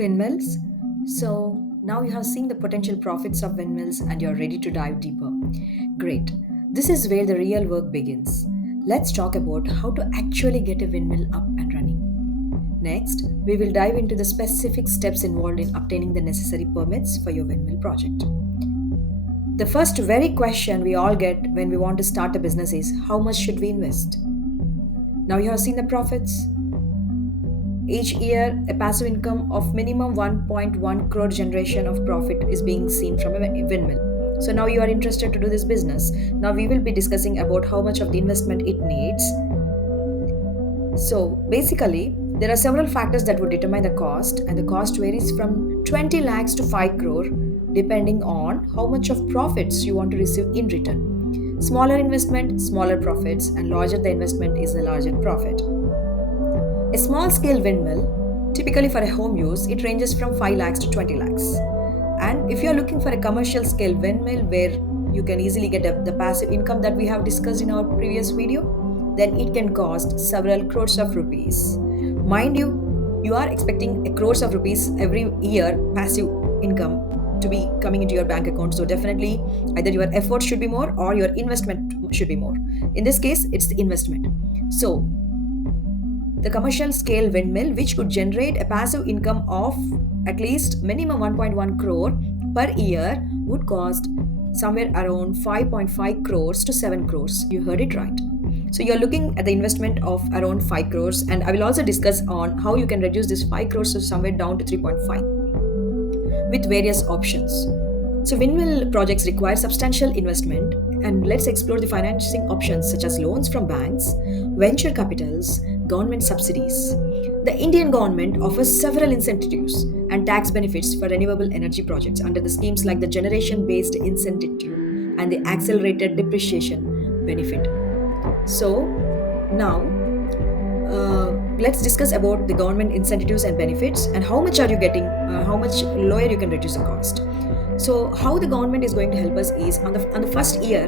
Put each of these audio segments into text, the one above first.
Windmills. So now you have seen the potential profits of windmills and you're ready to dive deeper. Great. This is where the real work begins. Let's talk about how to actually get a windmill up and running. Next, we will dive into the specific steps involved in obtaining the necessary permits for your windmill project. The first very question we all get when we want to start a business is how much should we invest? Now you have seen the profits. Each year, a passive income of minimum 1.1 crore generation of profit is being seen from a windmill. So now you are interested to do this business. Now we will be discussing about how much of the investment it needs. So basically, there are several factors that would determine the cost, and the cost varies from 20 lakhs to 5 crore depending on how much of profits you want to receive in return. Smaller investment, smaller profits, and larger the investment is the larger profit. A small scale windmill, typically for a home use, it ranges from 5 lakhs to 20 lakhs. And if you are looking for a commercial scale windmill where you can easily get the passive income that we have discussed in our previous video, then it can cost several crores of rupees. Mind you, you are expecting a crores of rupees every year passive income to be coming into your bank account. So definitely either your effort should be more or your investment should be more. In this case, it's the investment. So the commercial scale windmill, which could generate a passive income of at least minimum 1.1 crore per year, would cost somewhere around 5.5 crores to 7 crores. You heard it right. So you're looking at the investment of around 5 crores, and I will also discuss on how you can reduce this 5 crores to somewhere down to 3.5 with various options. So windmill projects require substantial investment, and let's explore the financing options such as loans from banks, venture capitals, government subsidies. The Indian government offers several incentives and tax benefits for renewable energy projects under the schemes like the generation based incentive and the accelerated depreciation benefit. So now let's discuss about the government incentives and benefits and how much are you getting, how much lower you can reduce the cost. So how the government is going to help us is on the first year,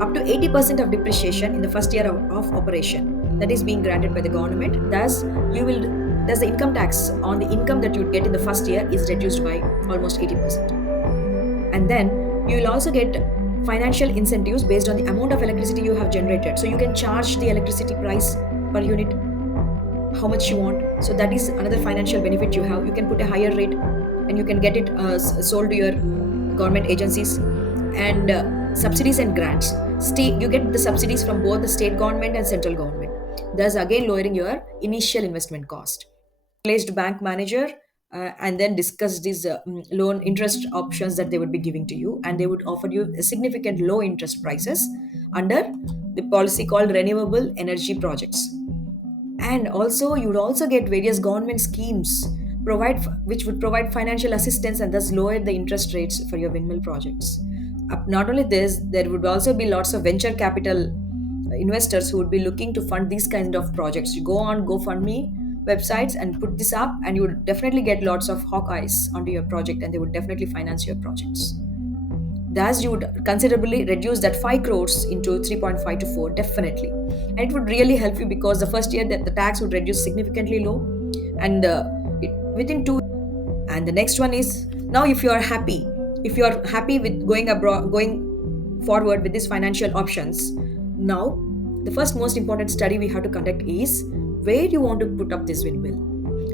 up to 80% of depreciation in the first year of operation that is being granted by the government. Thus the income tax on the income that you get in the first year is reduced by almost 80%. And then you will also get financial incentives based on the amount of electricity you have generated. So you can charge the electricity price per unit how much you want. So that is another financial benefit you have. You can put a higher rate and you can get it sold to your government agencies. And subsidies and grants, you get the subsidies from both the state government and central government, thus again lowering your initial investment cost. Placed bank manager, and then discuss these loan interest options that they would be giving to you, and they would offer you a significant low interest prices under the policy called renewable energy projects. And also you would also get various government schemes which would provide financial assistance and thus lower the interest rates for your windmill projects. Not only this, there would also be lots of venture capital investors who would be looking to fund these kind of projects. You go on GoFundMe websites and put this up, and you would definitely get lots of hawk eyes onto your project, and they would definitely finance your projects. Thus, you would considerably reduce that 5 crores into 3.5 to 4, definitely. And it would really help you because the first year the tax would reduce significantly low, and within 2. And the next one is, now if you are happy with going abroad, going forward with these financial options, now the first most important study we have to conduct is where you want to put up this windmill.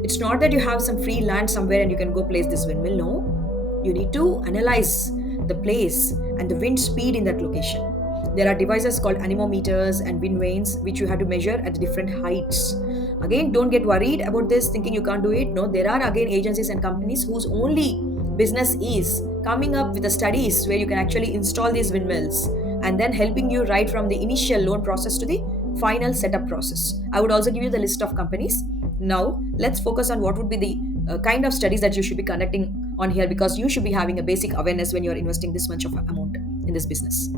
It's not that you have some free land somewhere and you can go place this windmill. No, you need to analyze the place and the wind speed in that location. There are devices called anemometers and wind vanes which you have to measure at different heights. Again, don't get worried about this thinking you can't do it. No, there are again agencies and companies whose only business is coming up with the studies where you can actually install these windmills and then helping you right from the initial loan process to the final setup process. I would also give you the list of companies. Now, let's focus on what would be the kind of studies that you should be conducting on here, because you should be having a basic awareness when you're investing this much of amount in this business.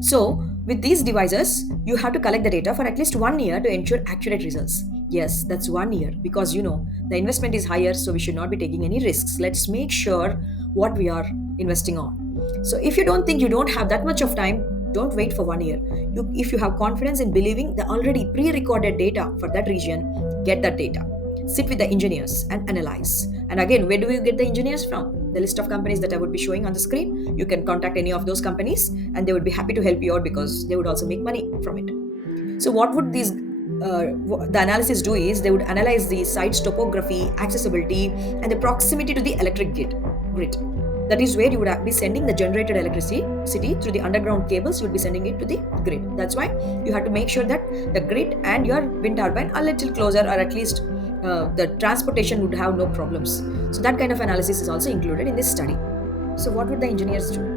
So, with these devices, you have to collect the data for at least 1 year to ensure accurate results. Yes, that's 1 year because the investment is higher, so we should not be taking any risks. Let's make sure what we are investing on. So, if you don't think you don't have that much of time, don't wait for 1 year. If you have confidence in believing the already pre recorded data for that region, get that data. sit with the engineers and analyze. And again, where do you get the engineers from? The list of companies that I would be showing on the screen. You can contact any of those companies and they would be happy to help you out because they would also make money from it. So, what would these the analysis do is they would analyze the site's topography, accessibility, and the proximity to the electric grid. That is where you would be sending the generated electricity through the underground cables. You would be sending it to the grid. That's why you have to make sure that the grid and your wind turbine are a little closer, or at least the transportation would have no problems. So that kind of analysis is also included in this study. So what would the engineers do?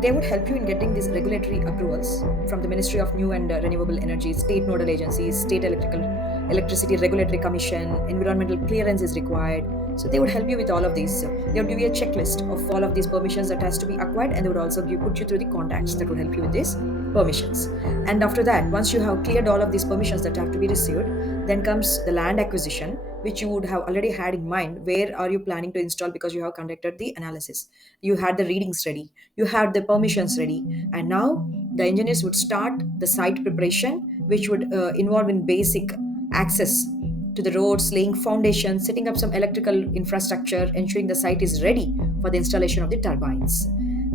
They would help you in getting these regulatory approvals from the Ministry of New and Renewable Energy, state nodal agencies, state electricity regulatory commission, environmental clearance is required. So they would help you with all of these. They would give you a checklist of all of these permissions that has to be acquired, and they would also put you through the contacts that would help you with these permissions. And after that, once you have cleared all of these permissions that have to be received, then comes the land acquisition, which you would have already had in mind. Where are you planning to install? Because you have conducted the analysis, you had the readings ready, you had the permissions ready, and now the engineers would start the site preparation, which would involve in basic access to the roads, laying foundations, setting up some electrical infrastructure, ensuring the site is ready for the installation of the turbines.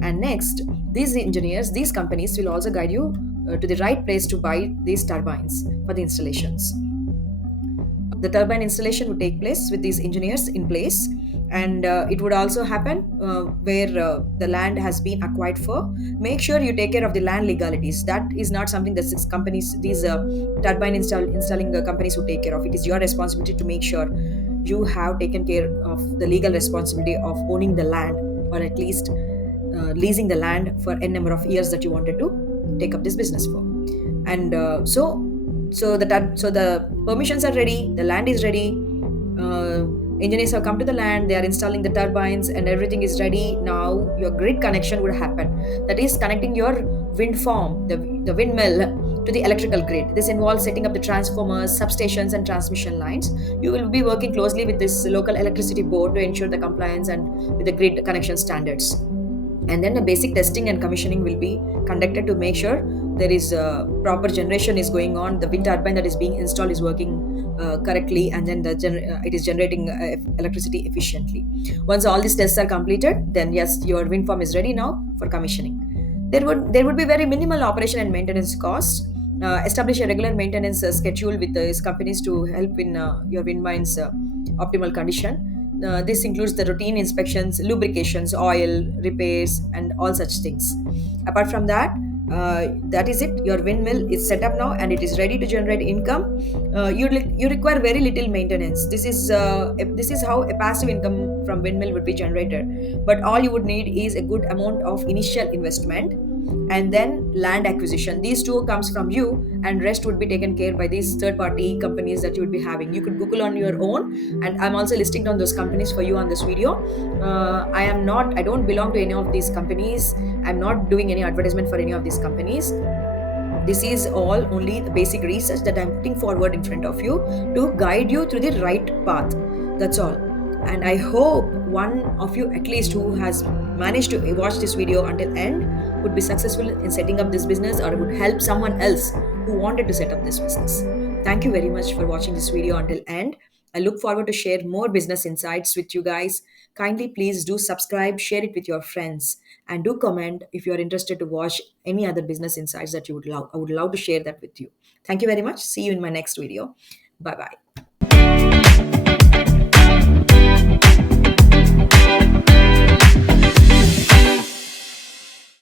And next, these engineers, these companies will also guide you to the right place to buy these turbines for the installations. The turbine installation would take place with these engineers in place, and it would also happen where the land has been acquired for. Make sure you take care of the land legalities. That is not something that these turbine installing companies would take care of. It is your responsibility to make sure you have taken care of the legal responsibility of owning the land, or at least leasing the land for n number of years that you wanted to take up this business for. And so the permissions are ready, the land is ready, uh, engineers have come to the land, they are installing the turbines, and everything is ready. Now your grid connection would happen, that is connecting your wind farm, the windmill, to the electrical grid. This involves setting up the transformers, substations, and transmission lines. You will be working closely with this local electricity board to ensure the compliance and with the grid connection standards. And then a basic testing and commissioning will be conducted to make sure there is proper generation is going on, the wind turbine that is being installed is working correctly, and then it is generating electricity efficiently. Once all these tests are completed, then yes, your wind farm is ready now for commissioning. There would be very minimal operation and maintenance costs. Establish a regular maintenance schedule with these companies to help in your wind mine's optimal condition. This includes the routine inspections, lubrications, oil, repairs, and all such things. Apart from that, that is it. Your windmill is set up now and it is ready to generate income. You require very little maintenance. This is how a passive income from windmill would be generated. But all you would need is a good amount of initial investment, and then land acquisition. These two comes from you, and rest would be taken care by these third party companies that you would be having. You could google on your own, and I'm also listing down those companies for you on this video. I don't belong to any of these companies. I'm not doing any advertisement for any of these companies. This is all only the basic research that I'm putting forward in front of you to guide you through the right path. That's all. And I hope one of you at least who has managed to watch this video until end would be successful in setting up this business, or would help someone else who wanted to set up this business. Thank you very much for watching this video until end. I look forward to share more business insights with you guys. Kindly please do subscribe, share it with your friends, and do comment if you are interested to watch any other business insights that you would love. I would love to share that with you. Thank you very much. See you in my next video. Bye bye.